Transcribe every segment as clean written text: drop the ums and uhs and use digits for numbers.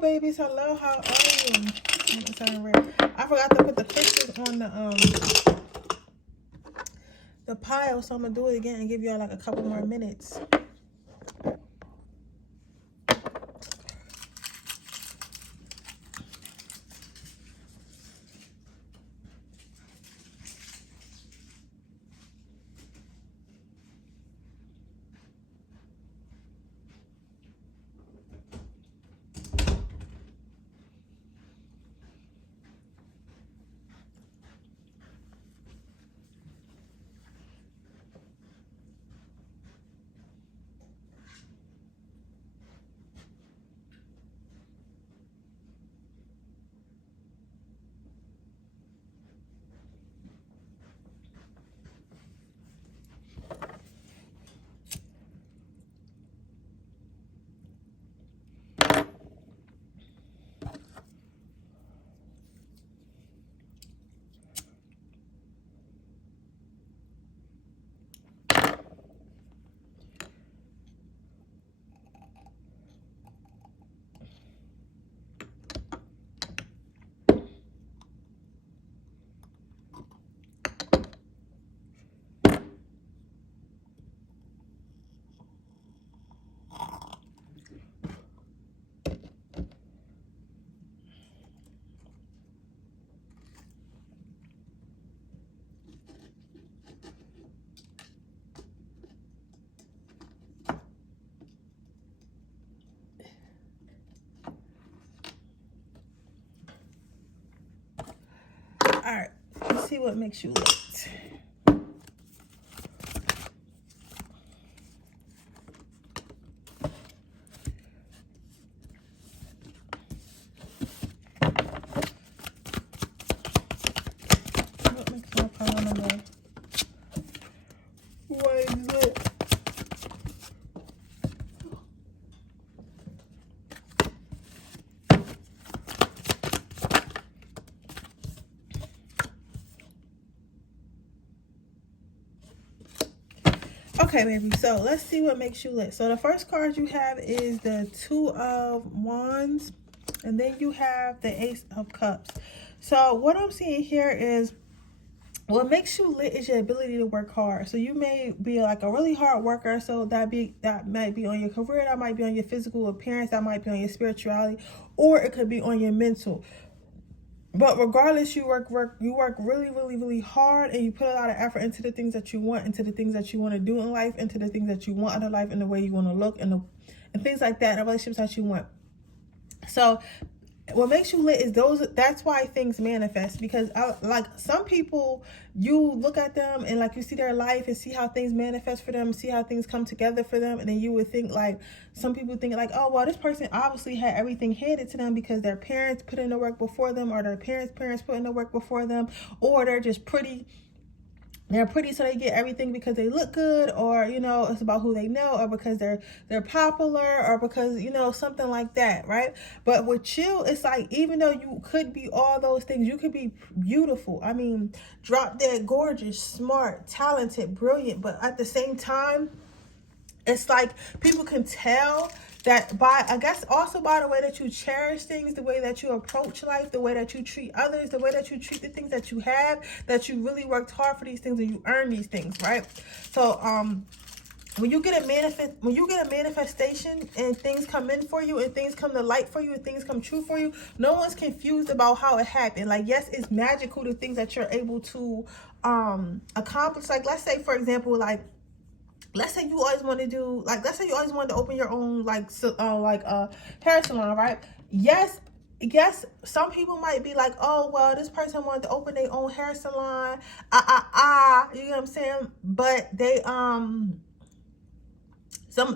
Hello, babies. Hello, how are you? I forgot to put the crystals on the pile, so I'm gonna do it again and give y'all like a couple more minutes. All right, let's see what makes you lit. What makes my pile number one lit? Okay, baby, so let's see what makes you lit. So the first card you have is the Two of Wands, and then you have the Ace of Cups. So what I'm seeing here is what makes you lit is your ability to work hard. So you may be like a really hard worker, so that might be on your career, that might be on your physical appearance, that might be on your spirituality, or it could be on your mental. But regardless, you work really hard, and you put a lot of effort into the things that you want, into the things that you want to do in life, into the things that you want in the life, and the way you want to look, and things like that, and the relationships that you want. So what makes you lit is that's why things manifest, because like some people, you look at them and like you see their life and see how things manifest for them, see how things come together for them, and then you would think like, some people think like, oh well, this person obviously had everything handed to them because their parents put in the work before them, or their parents put in the work before them, or they're just pretty. They're pretty, so they get everything because they look good, or it's about who they know, or because they're popular, or because something like that, right? But with you, it's like, even though you could be all those things, you could be beautiful. I mean, drop dead gorgeous, smart, talented, brilliant, but at the same time, it's like people can tell that I guess also by the way that you cherish things, the way that you approach life, the way that you treat others, the way that you treat the things that you have, that you really worked hard for these things and you earn these things, right? So when you get a manifestation and things come in for you, and things come to light for you, and things come true for you, no one's confused about how it happened. Like, yes, it's magical, the things that you're able to accomplish. Like, let's say, for example, like, let's say you always want to do, like, let's say you always wanted to open your own hair salon, right? Yes, some people might be like, oh well, this person wanted to open their own hair salon, you know what I'm saying? But they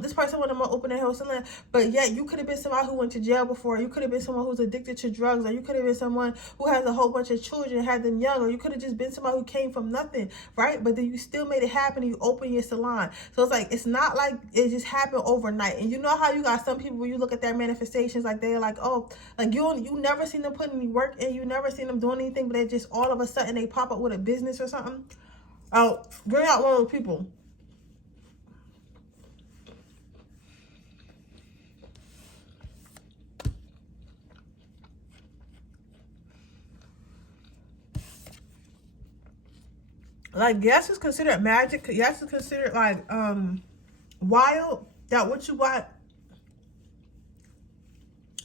this person wanted to open a hair salon, but yet you could have been somebody who went to jail before. You could have been someone who's addicted to drugs, or you could have been someone who has a whole bunch of children, had them young, or you could have just been somebody who came from nothing, right? But then you still made it happen, and you open your salon. So it's like, it's not like it just happened overnight. And you know how you got some people, when you look at their manifestations, like they're like, oh, like you never seen them put any work in, you never seen them doing anything, but they just all of a sudden they pop up with a business or something. Oh, bring out one of those people. Like, yes, it's considered magic. Yes, it's considered like wild. That what you want,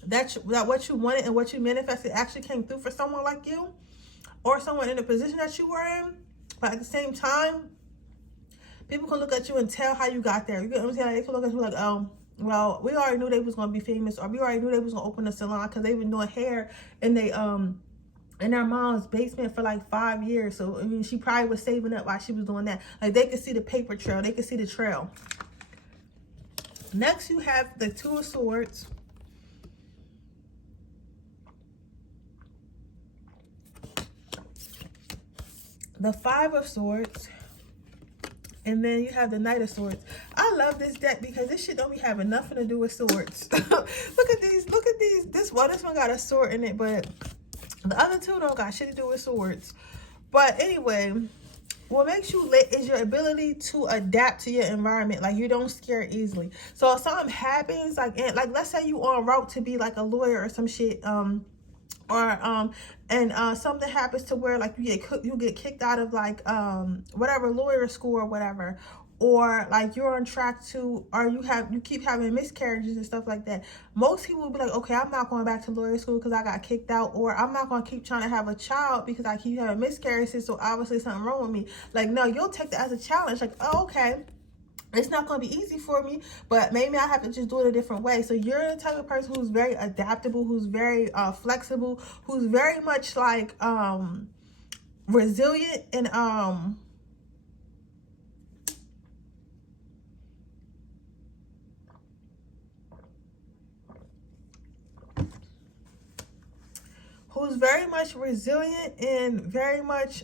that what you wanted and what you manifested actually came through for someone like you, or someone in the position that you were in. But at the same time, people can look at you and tell how you got there. You get what I'm saying? Like, they can look at you like, oh, well, we already knew they was gonna be famous, or we already knew they was gonna open a salon because they've been doing hair in their mom's basement for like 5 years. So I mean, she probably was saving up while she was doing that. Like, they could see the paper trail, they could see the trail. Next, you have the Two of Swords. The Five of Swords. And then you have the Knight of Swords. I love this deck because this shit don't be having nothing to do with swords. Look at these. Look at these. This one got a sword in it, but the other two don't got shit to do with swords. But anyway, what makes you lit is your ability to adapt to your environment. Like, you don't scare easily. So if something happens, like let's say you on route to be like a lawyer or some shit, something happens to where like you get kicked out of like whatever lawyer school or whatever, or like you're on track to, or you keep having miscarriages and stuff like that. Most people will be like, okay, I'm not going back to lawyer school because I got kicked out, or I'm not going to keep trying to have a child because I keep having miscarriages, so obviously something wrong with me. Like, no, you'll take that as a challenge. Like, oh, okay, it's not going to be easy for me, but maybe I have to just do it a different way. So you're the type of person who's very adaptable, who's very flexible, who's very much like resilient, and who's very much resilient and very much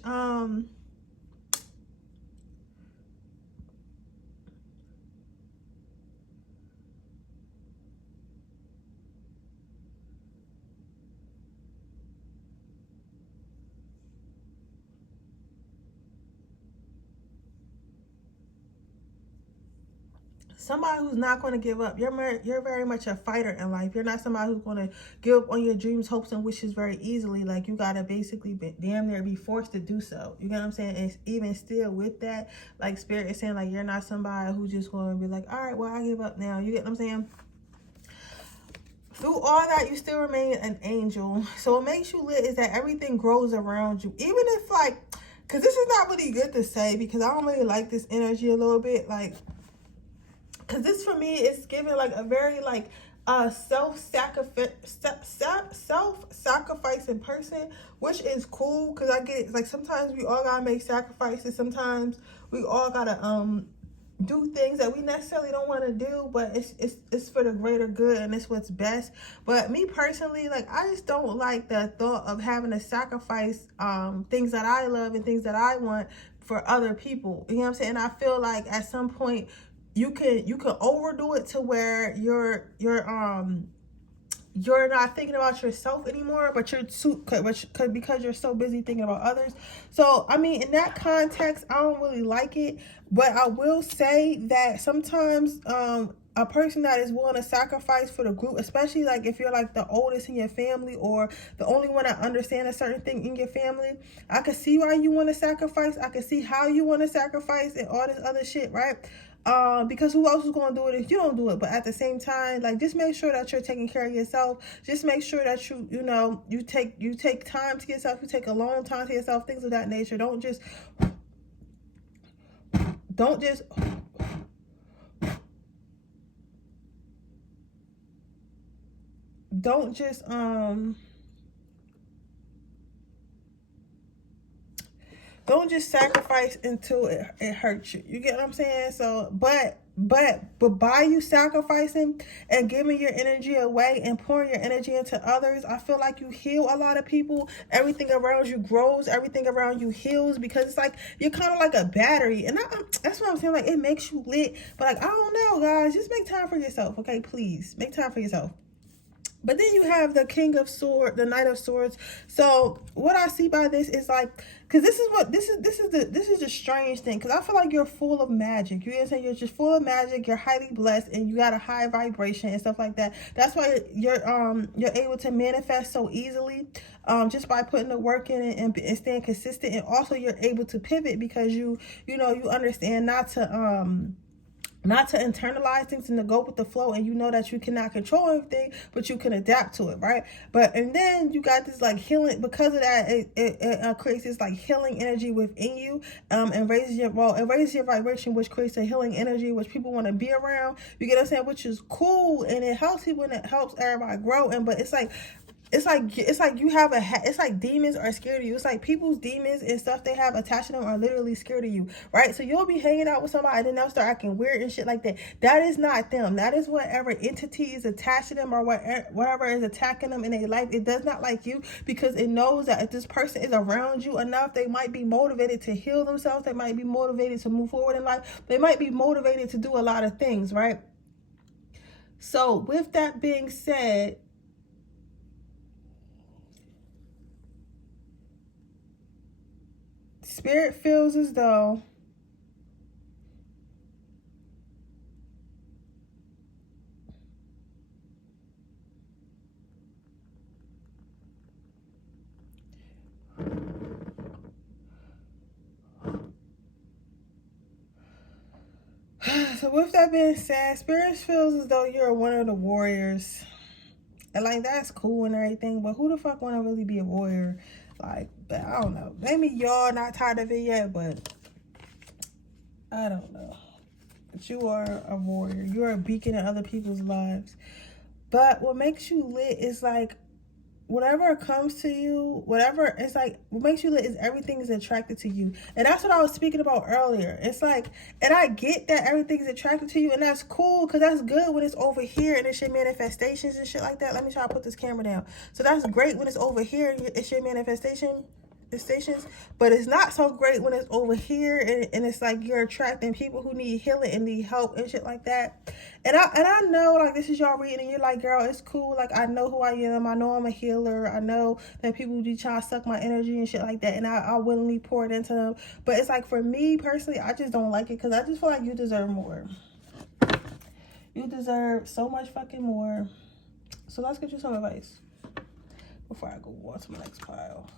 somebody who's not going to give up. You're very much a fighter in life. You're not somebody who's going to give up on your dreams, hopes, and wishes very easily. Like, you got to basically damn near be forced to do so. You get what I'm saying? And even still with that, like, Spirit is saying, like, you're not somebody who's just going to be like, all right, well, I give up now. You get what I'm saying? Through all that, you still remain an angel. So what makes you lit is that everything grows around you. Even if, like, because this is not really good to say, because I don't really like this energy a little bit. Like, because this for me is giving like a very like self-sacrificing person, which is cool, because I get like sometimes we all gotta make sacrifices. Sometimes we all gotta do things that we necessarily don't want to do, but it's for the greater good and it's what's best. But me personally, like, I just don't like the thought of having to sacrifice things that I love and things that I want for other people. You know what I'm saying? And I feel like at some point you can overdo it to where you're not thinking about yourself anymore, but because you're so busy thinking about others. So I mean, in that context, I don't really like it. But I will say that sometimes a person that is willing to sacrifice for the group, especially like if you're like the oldest in your family or the only one that understands a certain thing in your family, I can see why you want to sacrifice. I can see how you want to sacrifice and all this other shit, right? Because who else is going to do it if you don't do it? But at the same time, like, just make sure that you're taking care of yourself. Just make sure that you take time to yourself. You take a long time to yourself, things of that nature. Don't just don't just sacrifice until it hurts you. You get what I'm saying? So, but by you sacrificing and giving your energy away and pouring your energy into others, I feel like you heal a lot of people. Everything around you grows. Everything around you heals, because it's like you're kind of like a battery. And that's what I'm saying. Like, it makes you lit. But like, I don't know, guys. Just make time for yourself, okay? Please make time for yourself. But then you have the King of Swords, the Knight of Swords. So what I see by this is like, because this is the strange thing. Because I feel like you're full of magic. You know what I'm saying? You're just full of magic. You're highly blessed, and you got a high vibration and stuff like that. That's why you're able to manifest so easily, just by putting the work in it and staying consistent. And also you're able to pivot because you understand not to internalize things and to go with the flow, and you know that you cannot control everything, but you can adapt to it, right? And then you got this like healing. Because of that, it creates this like healing energy within you, and raises your vibration, which creates a healing energy which people want to be around. You get what I'm saying? Which is cool, and it helps people and it helps everybody grow. But it's like you have it's like demons are scared of you. It's like people's demons and stuff they have attached to them are literally scared of you, right? So you'll be hanging out with somebody and then they'll start acting weird and shit like that. That is not them. That is whatever entity is attached to them or whatever is attacking them in their life. It does not like you because it knows that if this person is around you enough, they might be motivated to heal themselves. They might be motivated to move forward in life. They might be motivated to do a lot of things, right? So with that being said, Spirit feels as though so with that being said, Spirit feels as though you're one of the warriors. And like that's cool and everything, but who the fuck want to really be a warrior? Like, but I don't know. Maybe y'all not tired of it yet, but I don't know. But you are a warrior. You're a beacon in other people's lives. But what makes you lit is like whatever comes to you, whatever, it's like what makes you lit is everything is attracted to you. And that's what I was speaking about earlier. It's like, and I get that everything is attracted to you, and that's cool because that's good when it's over here and it's your manifestations and shit like that. Let me try to put this camera down. So that's great when it's over here and it's your manifestations, but it's not so great when it's over here and it's like you're attracting people who need healing and need help and shit like that. And I know like this is y'all reading and you're like, girl, it's cool. Like I know who I am. I know I'm a healer. I know that people be trying to suck my energy and shit like that, and I willingly pour it into them. But it's like for me personally, I just don't like it because I just feel like you deserve more. You deserve so much fucking more. So let's get you some advice before I go on to my next pile.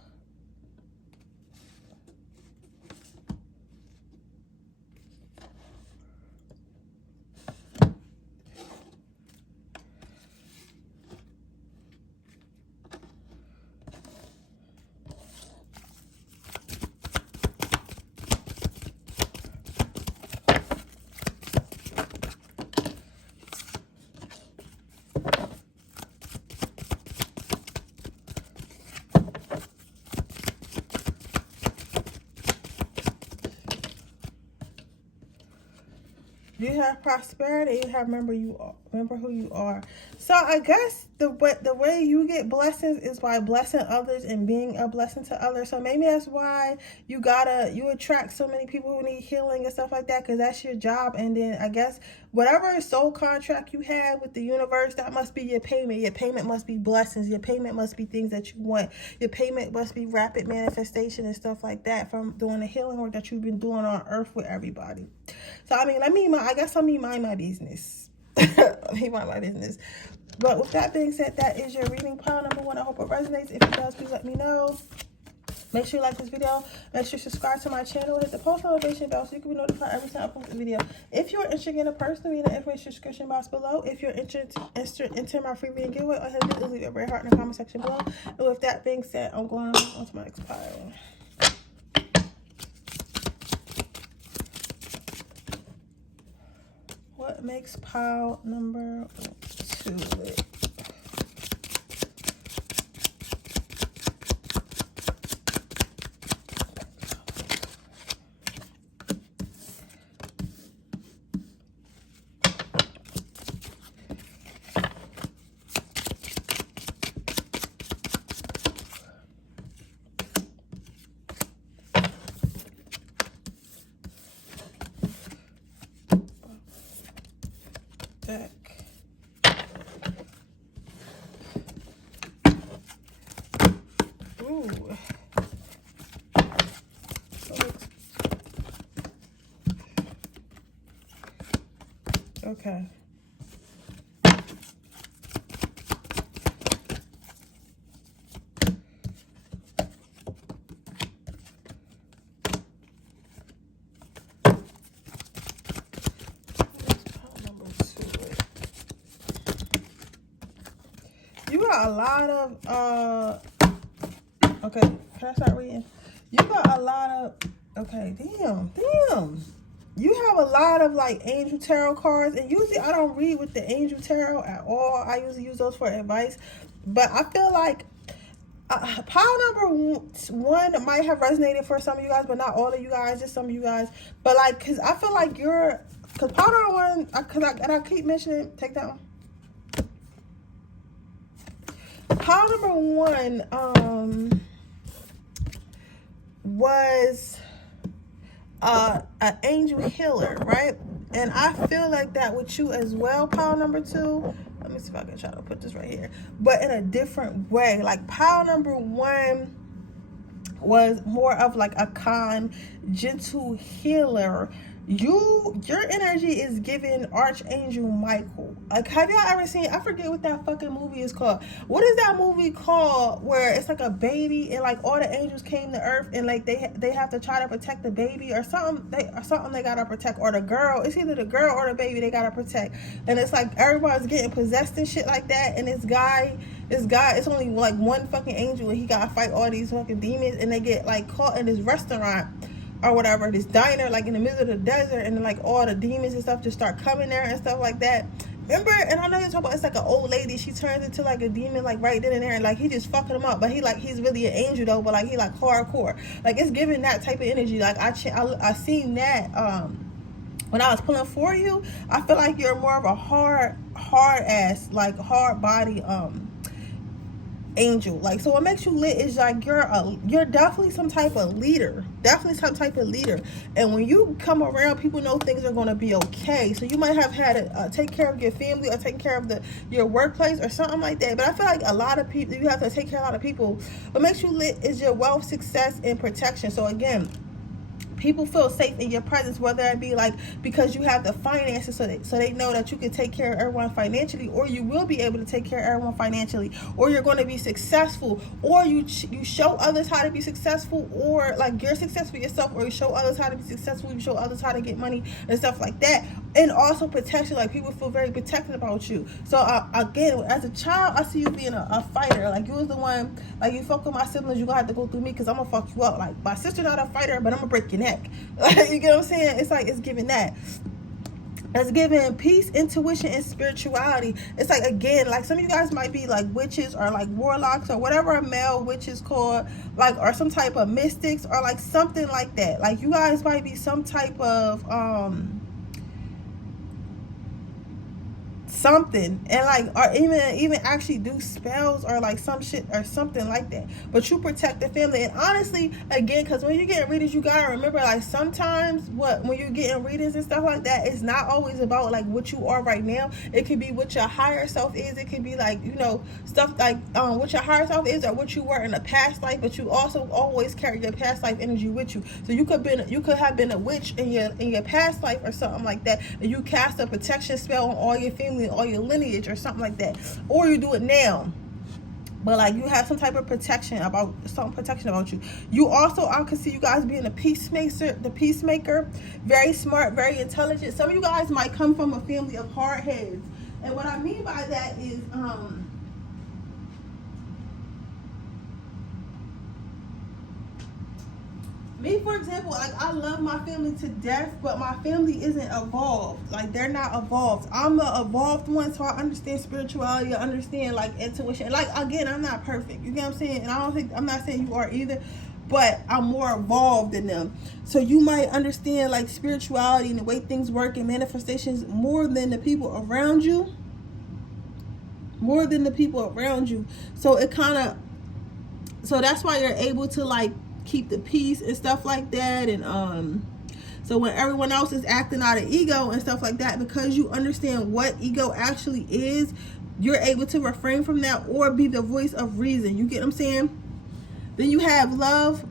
You have prosperity. You have remember who you are. So I guess the way you get blessings is by blessing others and being a blessing to others. So maybe that's why you attract so many people who need healing and stuff like that, because that's your job. And then I guess whatever soul contract you have with the universe, that must be your payment. Your payment must be blessings. Your payment must be things that you want. Your payment must be rapid manifestation and stuff like that from doing the healing work that you've been doing on earth with everybody. So I mean, let me mind my business. Let me mind my business. But with that being said, that is your reading pile number 1. I hope it resonates. If it does, please let me know. Make sure you like this video. Make sure you subscribe to my channel. Hit the post notification bell so you can be notified every time I post a video. If you're interested in a personal reading, the information description box below. If you're interested in my free reading giveaway, all you have to do is leave a red heart in the comment section below. And with that being said, I'm going on to my next pile. What makes pile number 2 lit? Deck. Okay. You got a lot of okay, can I start reading? You got a lot of okay, damn. You have a lot of like angel tarot cards, and usually I don't read with the angel tarot at all. I usually use those for advice, but I feel like pile number one might have resonated for some of you guys, but not all of you guys, just some of you guys. But like, cause I feel like cause pile number one, and I keep mentioning, take that one. Pile number one was an angel healer, right? And I feel like that with you as well. Pile number two, let me see if I can try to put this right here, but in a different way. Like pile number one was more of like a kind, gentle healer. Your energy is giving Archangel Michael. Like, have y'all ever seen, I forget what that fucking movie is called. What is that movie called where it's like a baby and like all the angels came to earth and like they have to try to protect the baby or something they gotta protect, or the girl, it's either the girl or the baby they gotta protect, and it's like everybody's getting possessed and shit like that, and this guy, it's only like one fucking angel and he gotta fight all these fucking demons, and they get like caught in this restaurant or whatever, this diner, like in the middle of the desert, and then like all the demons and stuff just start coming there and stuff like that. Remember, and I know you're talking about, it's like an old lady, she turns into like a demon like right then and there, and like he just fucking him up, but he's really an angel though, but like he like hardcore, like it's giving that type of energy. Like I seen that when I was pulling for you. I feel like you're more of a hard ass, like hard body angel. Like, so what makes you lit is like you're definitely some type of leader, and when you come around, people know things are going to be okay. So you might have had to take care of your family or take care of your workplace or something like that, but I feel like a lot of people, you have to take care of a lot of people. What makes you lit is your wealth, success, and protection. So again, people feel safe in your presence, whether it be like because you have the finances, so they know that you can take care of everyone financially, or you will be able to take care of everyone financially, or you're going to be successful, or you show others how to be successful, or like you're successful yourself, or you show others how to be successful, you show others how to get money and stuff like that. And also protection, like people feel very protected about you. So again, as a child, I see you being a fighter. Like you was the one, like you fuck with my siblings, you gonna have to go through me because I'm gonna fuck you up. Like my sister not a fighter, but I'm gonna break your neck. Like, you get what I'm saying? It's like, it's giving that. It's giving peace, intuition, and spirituality. It's like, again, like some of you guys might be like witches or like warlocks or whatever a male witch is called, like, or some type of mystics or like something like that. Like you guys might be some type of something, and like, or even actually do spells or like some shit or something like that, but you protect the family. And honestly, again, because when you're getting readings, you gotta remember, like sometimes when you're getting readings and stuff like that, it's not always about like what you are right now. It could be what your higher self is. It could be like, you know, stuff like what your higher self is or what you were in a past life, but you also always carry your past life energy with you. So you could have been a witch in your past life or something like that, and you cast a protection spell on all your family, all your lineage or something like that, or you do it now, but like you have some type of protection about you. You also, I can see you guys being the peacemaker, very smart, very intelligent. Some of you guys might come from a family of hard heads, and what I mean by that is me, for example, like I love my family to death, but my family isn't evolved. Like they're not evolved. I'm the evolved one, so I understand spirituality, I understand like intuition. Like again, I'm not perfect. You get what I'm saying? And I'm not saying you are either, but I'm more evolved than them. So you might understand like spirituality and the way things work and manifestations more than the people around you. So it so that's why you're able to like keep the peace and stuff like that. And so when everyone else is acting out of ego and stuff like that, because you understand what ego actually is, you're able to refrain from that or be the voice of reason. You get what I'm saying? Then you have love,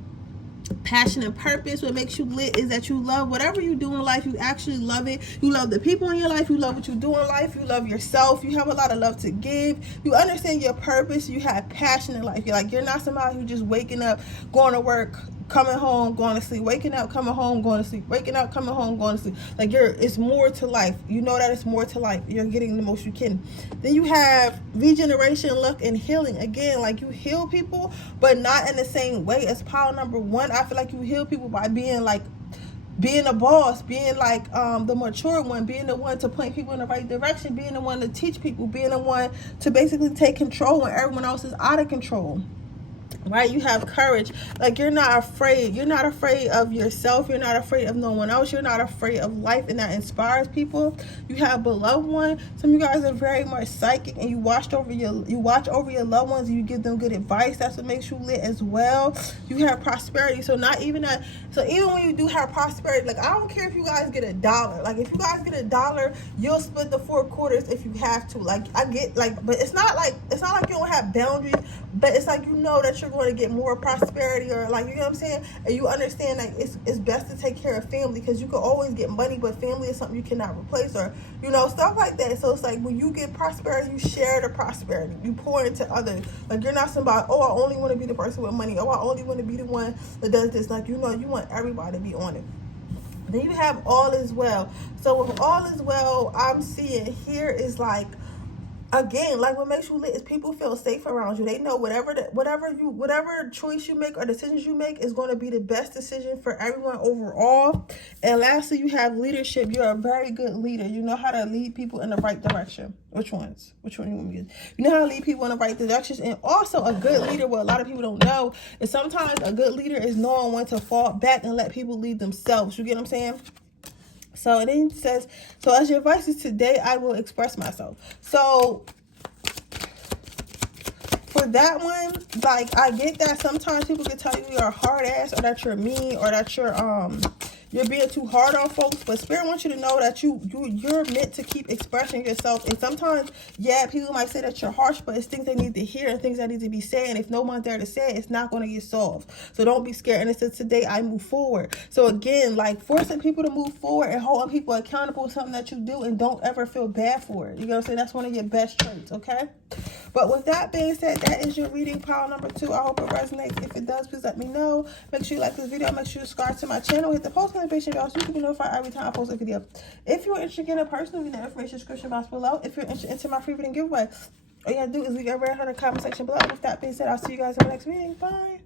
passion, and purpose. What makes you lit is that you love whatever you do in life. You actually love it. You love the people in your life. You love what you do in life. You love yourself. You have a lot of love to give. You understand your purpose. You have passion in life. You're not somebody who just waking up, going to work, coming home, going to sleep, waking up, coming home, going to sleep, waking up, coming home, going to sleep. It's more to life. You know that it's more to life. You're getting the most you can. Then you have regeneration, luck, and healing. Again, you heal people, but not in the same way as pile number 1. I feel like you heal people by being a boss, being the mature one, being the one to point people in the right direction, being the one to teach people, being the one to basically take control when everyone else is out of control. Right? You have courage. You're not afraid. You're not afraid of yourself. You're not afraid of no one else. You're not afraid of life, and that inspires people. You have beloved one. Some of you guys are very much psychic, and you watch over your loved ones, and you give them good advice. That's what makes you lit as well. You have prosperity. So even when you do have prosperity, I don't care if you guys get $1. If you guys get $1, you'll split the 4 quarters if you have to. I get but it's not like you don't have boundaries, but it's you know that you're going to get more prosperity, or you know what I'm saying, and you understand it's best to take care of family, because you can always get money, but family is something you cannot replace, or stuff like that. So it's when you get prosperity, you share the prosperity, you pour into others. You're not somebody, oh, I only want to be the person with money, oh, I only want to be the one that does this. You want everybody to be on it. Then you have all is well. So with all is well, I'm seeing here is again, what makes you lit is people feel safe around you. They know whatever choice you make or decisions you make is going to be the best decision for everyone overall. And lastly, you have leadership. You're a very good leader. You know how to lead people in the right direction. Which one you want me to use? You know how to lead people in the right directions. And also, a good leader, what a lot of people don't know, is sometimes a good leader is knowing when to fall back and let people lead themselves. You get what I'm saying? So it then says, so as your advice is today, I will express myself. So for that one, I get that sometimes people can tell you you're a hard ass, or that you're mean, or that you're being too hard on folks, but Spirit wants you to know that you're meant to keep expressing yourself. And sometimes, yeah, people might say that you're harsh, but it's things they need to hear and things that need to be said. And if no one's there to say it, it's not going to get solved. So don't be scared. And it says, today I move forward. So again, forcing people to move forward and holding people accountable is something that you do, and don't ever feel bad for it. You know what I'm saying? That's one of your best traits, okay? But with that being said, that is your reading pile number 2. I hope it resonates. If it does, please let me know. Make sure you like this video. Make sure you subscribe to my channel. Hit the post notification bell so you can be notified every time I post a video. If you're interested in a personal reading, the information description box below. If you're interested in my free reading giveaway, all you gotta do is leave your red in the comment section below. With that being said, I'll see you guys in the next reading. Bye.